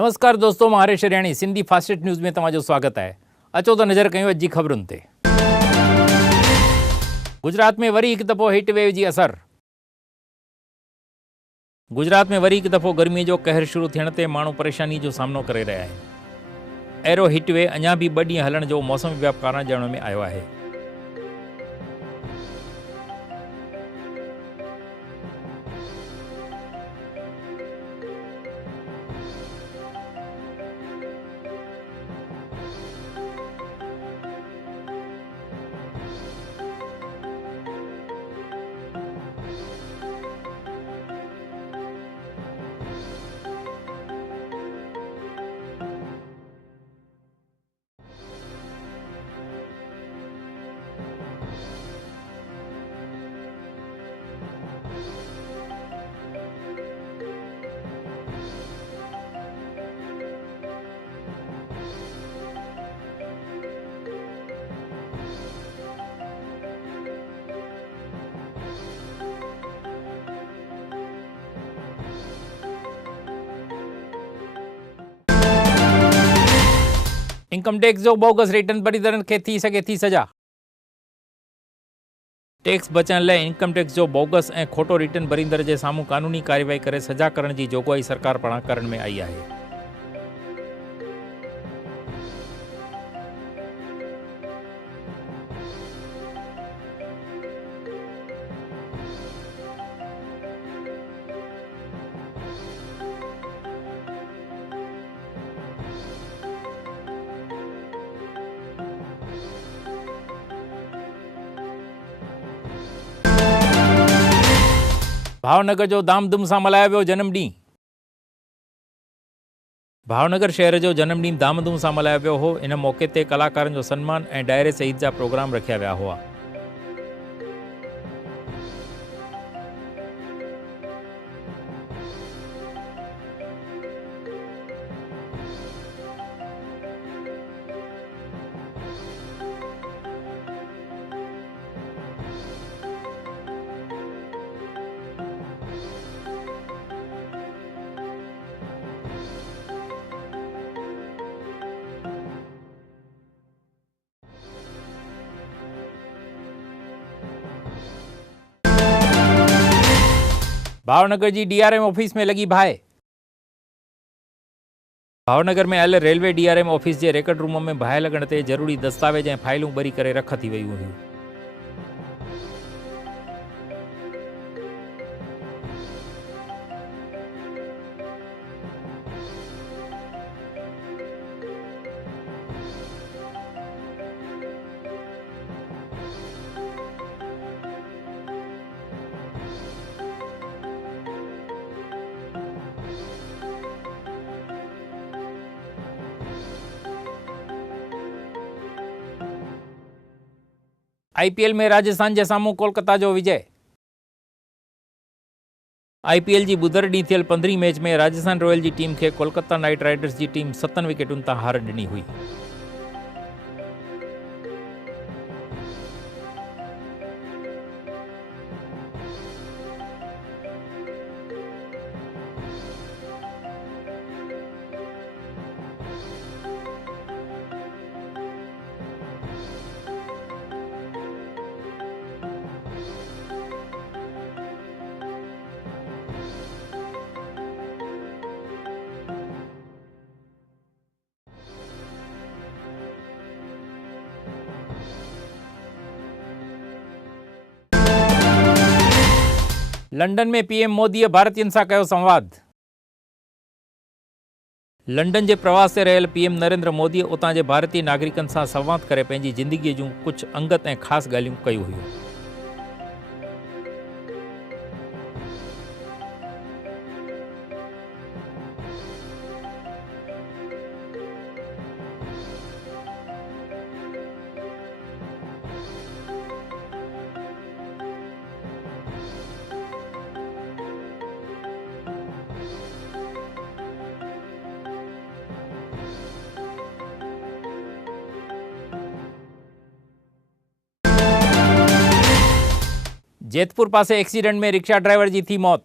नमस्कार दोस्तों, मां हरेश हरियाणी सिंधी फास्टेस्ट न्यूज़ में तव्हांजो स्वागत है। अचो तो नज़र कयूं अॼु जी ख़बरुनि ते। गुजरात में वरी हिकु दफ़ो हीट वेव जी असर। गुजरात में वरी हिकु दफ़ो गर्मी जो कहर शुरू थियण ते माण्हू परेशानी जो सामनो करे रहिया आहिनि। अहिड़ो हीट वेव अञा बि 2 ॾींहं हलण जो मौसम विभाग पारां ॼाण में आयो आहे। इनकम टैक्स जो बोगस रिटर्न भरींदड़नि खे थी सघे थी सज़ा। टैक्स बचण लाइ इनकम टैक्स जो बोगस ऐं खोटो रिटर्न भरींदड़ जे साम्हूं कानूनी कार्यवाही करे सज़ा करण जी जोगवाई सरकार पारां करण में आई आहे। भावनगर जो धामधूम सां मल्हायो वियो जनमॾींहुं। भावनगर शहर जो जनमॾींहुं धामधूम सां मल्हायो वियो हो। इन मौक़े ते कलाकारनि जो सन्मान ऐं डायरे सहित जा प्रोग्राम रखिया विया हुआ। भावनगर जी डीआरएम ऑफिस में लगी बाहि। भावनगर में आयल रेलवे डीआरएम ऑफिस जे रेकॉर्ड रूम में बाहि लॻण ते ज़रूरी दस्तावेज ऐं फाइलूं ॿरी करे रख थी वयूं हुयूं। आईपीएल में राजस्थान जे साम्हूं कोलकाता जो विजय। आईपीएल जी बुधर ॾींहुं थियल 15हीं मैच में राजस्थान रॉयल जी टीम खे कोलकाता नाइट राइडर्स जी टीम 7 विकेटुनि तां हार ॾिनी हुई। लंडन में पीएम मोदीअ भारतीयनि सां कयो संवाद। लंडन जे प्रवास ते रहियल पीएम नरेंद्र मोदीअ उतां जे भारतीय नागरिकनि सां संवाद करे पंहिंजी ज़िंदगीअ जूं कुझु अंगत ऐं ख़ासि ॻाल्हियूं कयूं हुयूं। जेतपुर पासे एक्सीडेंट में रिक्शा ड्राइवर जी थी मौत।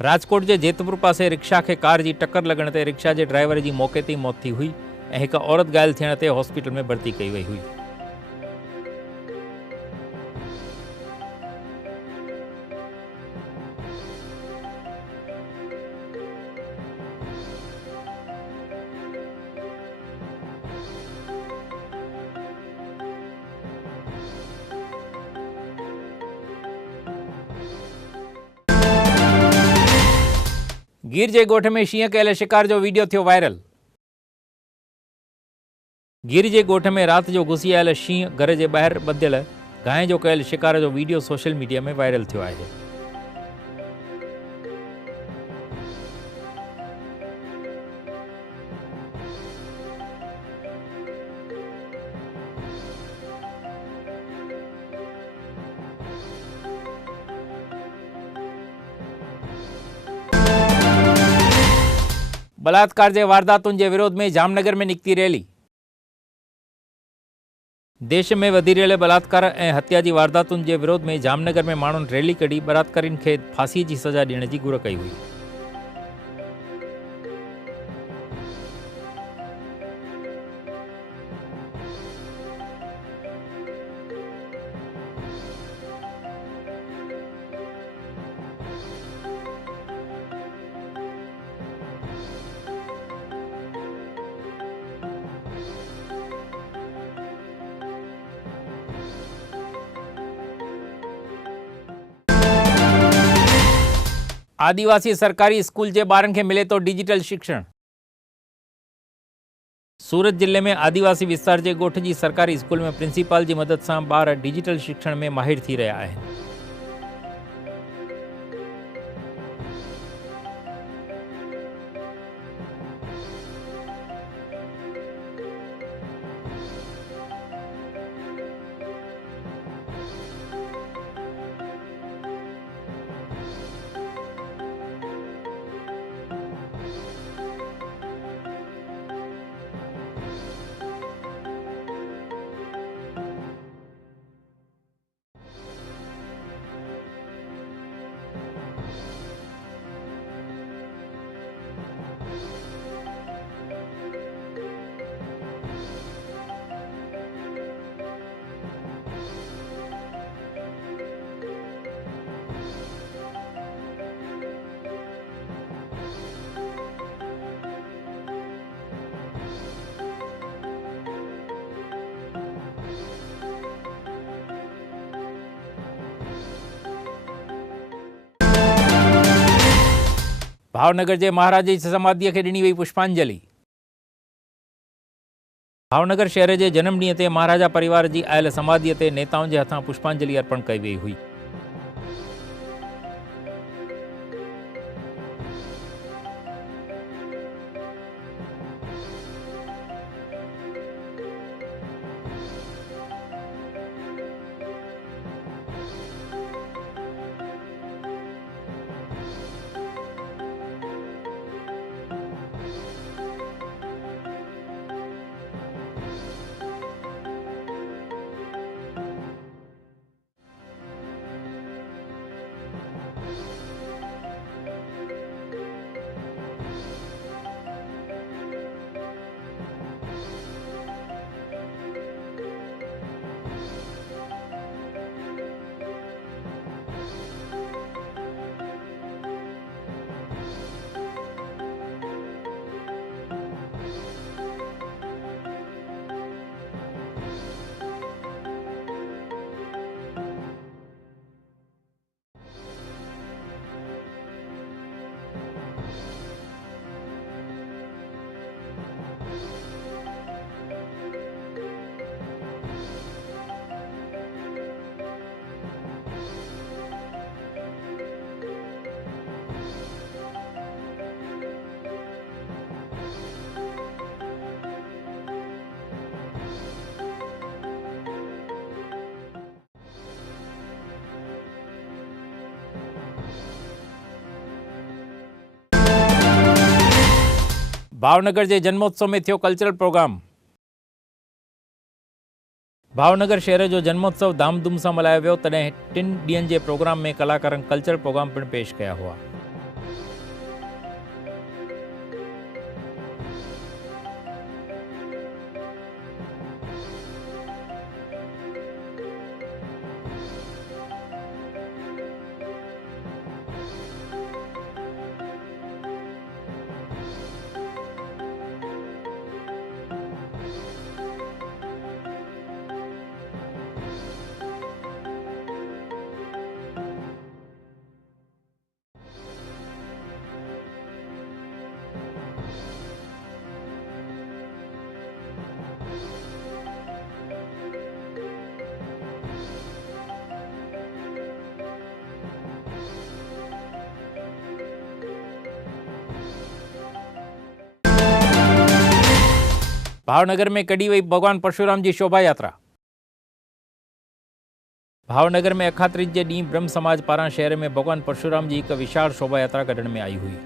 राजकोट जे जेतपुर पासे रिक्शा खे कार जी टक्कर लॻण ते रिक्शा जे ड्राइवर जी मौक़े ते ई मौत थी हुई ऐं हिकु औरत घायल थियण ते हॉस्पिटल में भर्ती कई वई हुई। गिर जे ॻोठ में शींहं कयल शिकार जो वीडियो थियो वायरल। गिर जे ॻोठ में राति जो घुसी आयल शींहं घर जे ॿाहिरि ॿधियल गांइ जो कयल शिकार जो वीडियो सोशल मीडिया में वायरल थियो आहे। बलात्कार जे वारदातुनि जे विरोध में जामनगर में निकिती रैली। देश में वधी रहियल बलात्कार ऐं हत्या जी वारदातुनि जे विरोध में जामनगर में माण्हुनि रैली कढी बलात्कारियुनि खे फांसीअ जी सज़ा ॾियण जी घुर कई हुई। आदिवासी सरकारी स्कूल जे ॿारनि खे मिले थो डिजिटल शिक्षण। सूरत जिले में आदिवासी विस्तार जे ॻोठ जी सरकारी स्कूल में प्रिंसिपल जी मदद सां ॿार डिजिटल शिक्षण में माहिर थी रहिया आहिनि। भावनगर जे महाराज जी समाधीअ खे ॾिनी वई पुष्पांजलि। भावनगर शहर जे जनम ॾींहं ते महाराजा परिवार जी आयल समाधीअ ते नेताउनि जे हथां पुष्पांजलि अर्पण कई वई हुई। भावनगर जे जन्मोत्सव में थियो कल्चरल प्रोग्राम। भावनगर शहर जो जन्मोत्सव धामधूम सां मल्हायो वियो। तॾहिं 3 ॾींहनि जे प्रोग्राम में कलाकारनि कल्चरल प्रोग्राम पिणु पेश कया हुआ। भावनगर में कढी वही भगवान परशुराम जी शोभा यात्रा। भावनगर में अखात्रीज जे ॾींहुं ब्रह्म समाज पारां शहर में भगवान परशुराम जी हिकु विशाल शोभा यात्रा कढण में आई हुई।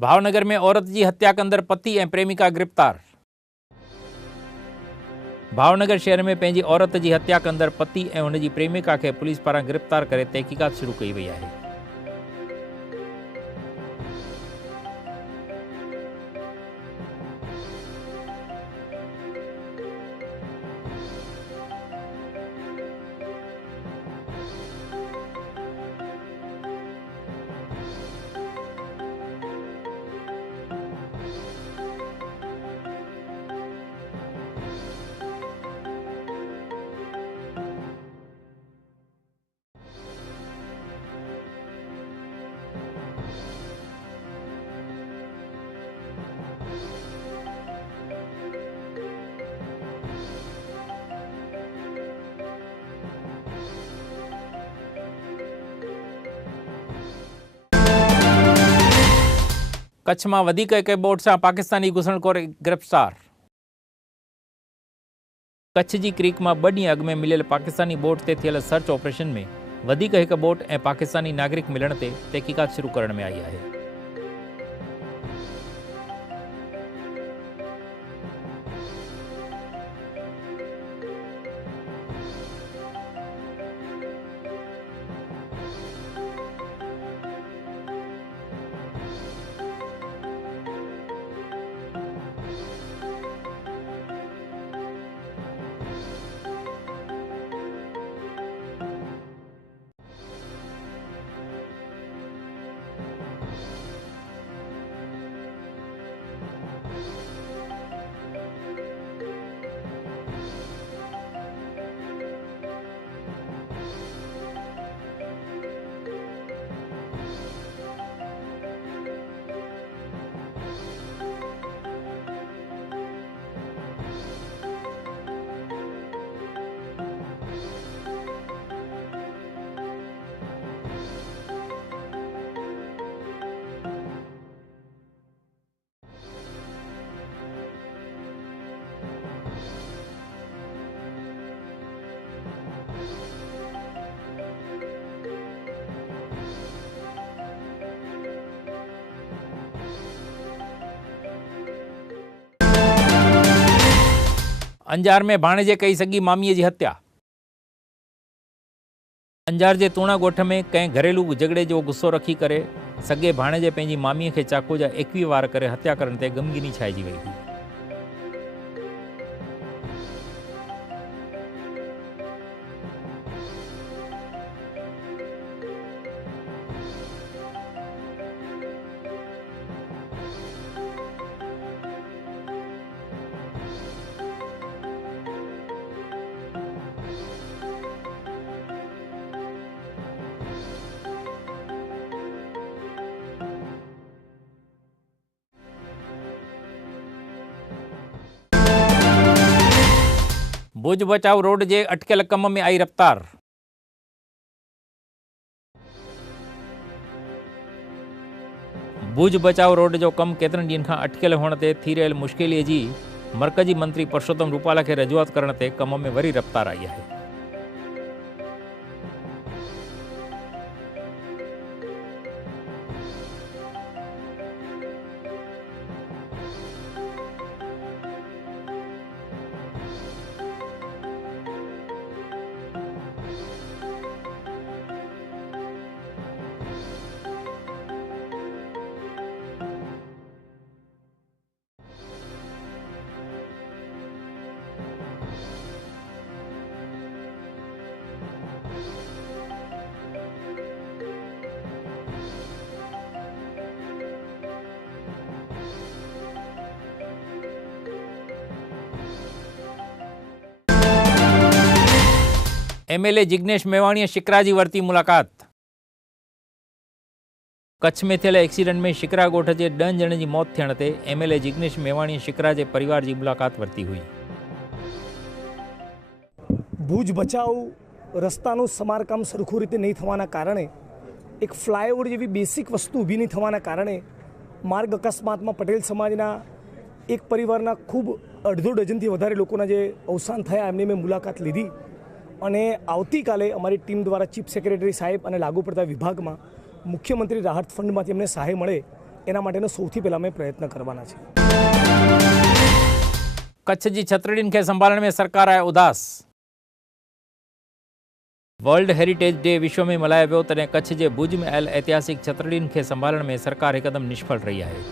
भावनगर में औरत जी हत्या कंदड़ पति ऐं प्रेमिका गिरफ़्तार। भावनगर शहर में पंहिंजी औरत जी हत्या कंदड़ पति ऐं हुन जी प्रेमिका खे पुलिस पारां गिरफ़्तार करे तहक़ीक़ात शुरू कई वई आहे। कच्छ में वधीक हिक बोट से पाकिस्तानी घुसणखोर गिरफ्तार। कच्छ जी क्रीक में 2 ॾींहं अॻु में मिलियल पाकिस्तानी बोट ते थियल सर्च ऑपरेशन में वधीक हिक बोट ऐं पाकिस्तानी नागरिक मिलण ते तहक़ीक़ात शुरू करण में आई आहे। अंजार में भाणेजे कई सगी मामीअ जी हत्या। अंजार जे तूणा ॻोठ में कंहिं घरेलू झगड़े जो गुस्सो रखी करे सगे भाणेजे पंहिंजी मामीअ खे चाकू जा 21 वार करे हत्या करण ते गमगीनी छाइजी वई हुई। भुज बचाव रोड जे अटकियल कम में आई रफ्तार। भुज बचाव रोड जो कम केतरनि ॾींहनि खां अटकियल हुअण ते थी रहियल मुश्किलीअ जी मर्कज़ी मंत्री परसोत्तम रूपाला खे रजूआत करण ते कम में वरी रफ्तार आई आहे। एमएलए जिग्नेश मेवाणीअ शिकरा जी वरिती मुलाक़ात। कच्छ में थियल एक्सीडेंट में शिकरा ॻोठ जे 10 ॼणनि जी मौत थियण ते एमएलए जिग्नेश मेवाणीअ शिकरा जे परिवार जी मुलाक़ात वरिती हुई। भुज बचाव रસ્તાનું સમારકામ સરખું રીતે નહીં થવાના કારણે એક ફ્લાયઓવર જેવી બેસિક વસ્તુ ઊભી નહીં થવાના કારણે માર્ગ અકસ્માતમાં પટેલ સમાજના એક પરિવારના ખૂબ અડધો ડઝનથી વધારે લોકોના જે અવસાન થયા એમની મેં મુલાકાત લીધી અને આવતીકાલે અમારી ટીમ દ્વારા ચીફ સેક્રેટરી સાહેબ અને લાગુ પડતા વિભાગમાં મુખ્યમંત્રી રાહત ફંડમાંથી અમને સહાય મળે એના માટેનો સૌથી પહેલાં અમે પ્રયત્ન કરવાના છે। कच्छ जी छतरड़ियुनि खे संभालण में सरकार आहे उदास। वर्ल्ड हेरिटेज डे विश्व में मल्हायो वियो तॾहिं कच्छ जे भुज में आयल ऐतिहासिक छतरड़ियुनि खे संभालण में सरकार हिकदमि निष्फल रही आहे।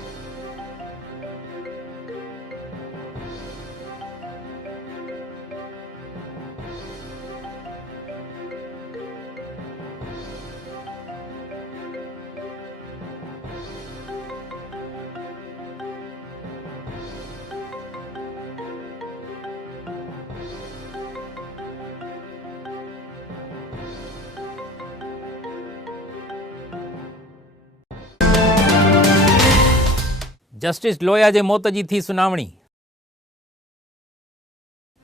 जस्टिस लोहिया जे मौत जी थी सुनावणी।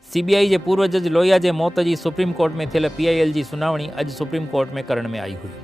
सीबीआई जे पूर्व जज लोहिया जे मौत जी सुप्रीम कोर्ट में थियल पीआईएल जी सुनावणी अॼु सुप्रीम कोर्ट में करण में आई हुई।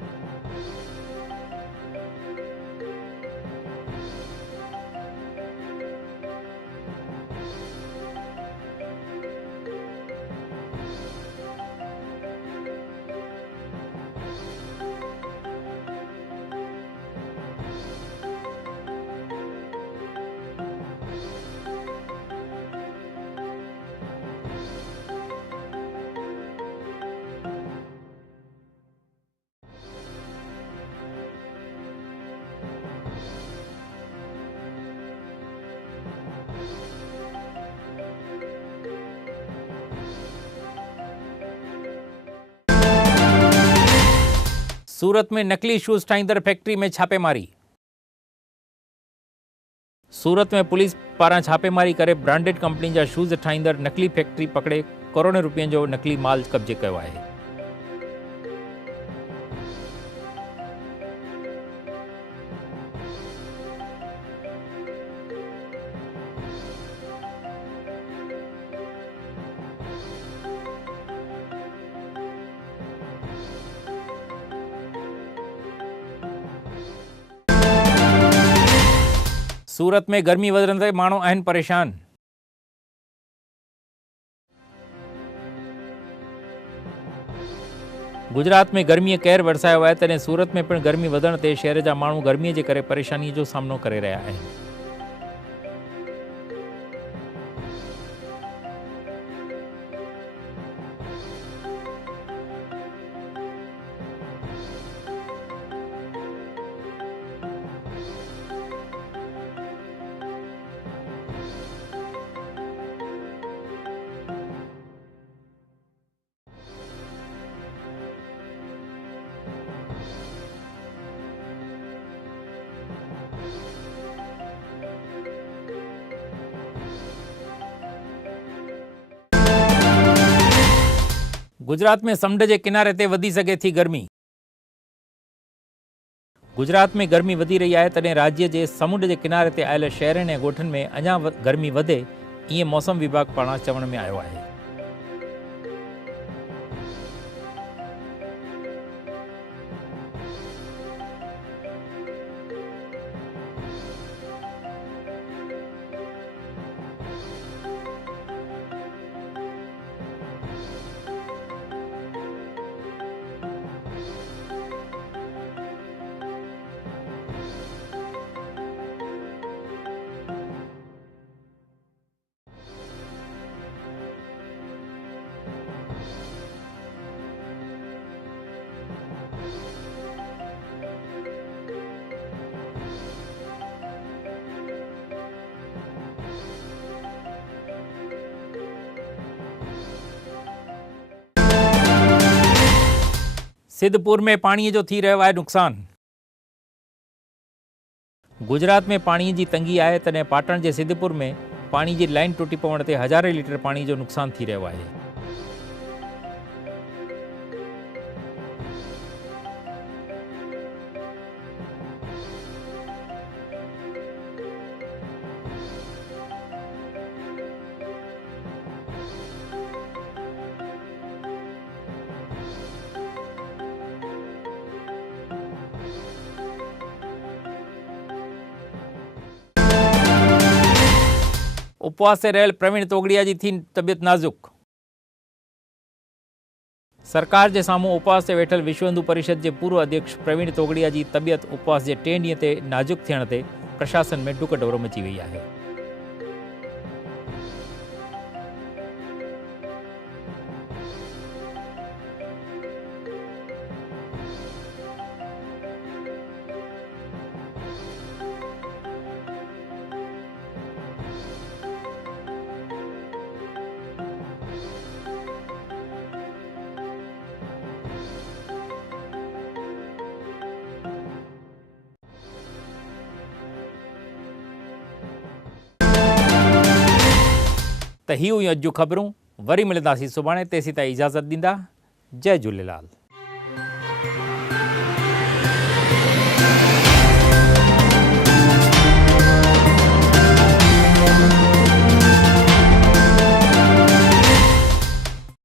सूरत में नकली शूज ठाहींदड़ फैक्ट्री में छापेमारी। सूरत में पुलिस पारां छापेमारी करे ब्रांडेड कंपनी जा शूज ठाहींदड़ नकली फैक्ट्री पकड़े करोड़ों रुपयनि जो नकली माल कब्जे कयो आहे। सूरत में गर्मी वधण ते माण्हू आहिनि परेशान। गुजरात में गर्मीअ कहर वरसायो आहे तॾहिं सूरत में पिणु गर्मी वधण ते शहर जा माण्हू गर्मीअ जे करे परेशानीअ जो सामनो करे रहिया आहिनि। गुजरात में समुंड के किनारे ते वधी सघे थी गर्मी। गुजरात में गर्मी वधी रही है, तॾहिं राज्य के समुंड के किनारे ते आयल शहरनि ऐं ॻोठनि में अञा गर्मी वधे, ईअं मौसम विभाग पारां चवण में आयो आहे। सिद्धपुर में पानी जो थी रहियो आहे नुक़सान। गुजरात में पानी की तंगी है, तॾहिं पाटण के सिद्धपुर में पानी की लाइन टुटी पवण ते हज़ारे लीटर पानी जो नुक़सान थी रहियो आहे। उपवास से रहल प्रवीण तोगड़िया की थी तबियत नाजुक। सरकार के सामू उपवास से वेठल विश्व हिंदू परिषद के पूर्व अध्यक्ष प्रवीण तोगड़िया की तबियत उपवास के 3 ॾींहं ते नाजुक थियण ते प्रशासन में डुक डोर मची वही है। त ही हुई अॼु जूं ख़बरूं। वरी मिलंदासीं सुभाणे, तेसीं ताईं इजाज़त ॾींदा। जय झूलेलाल।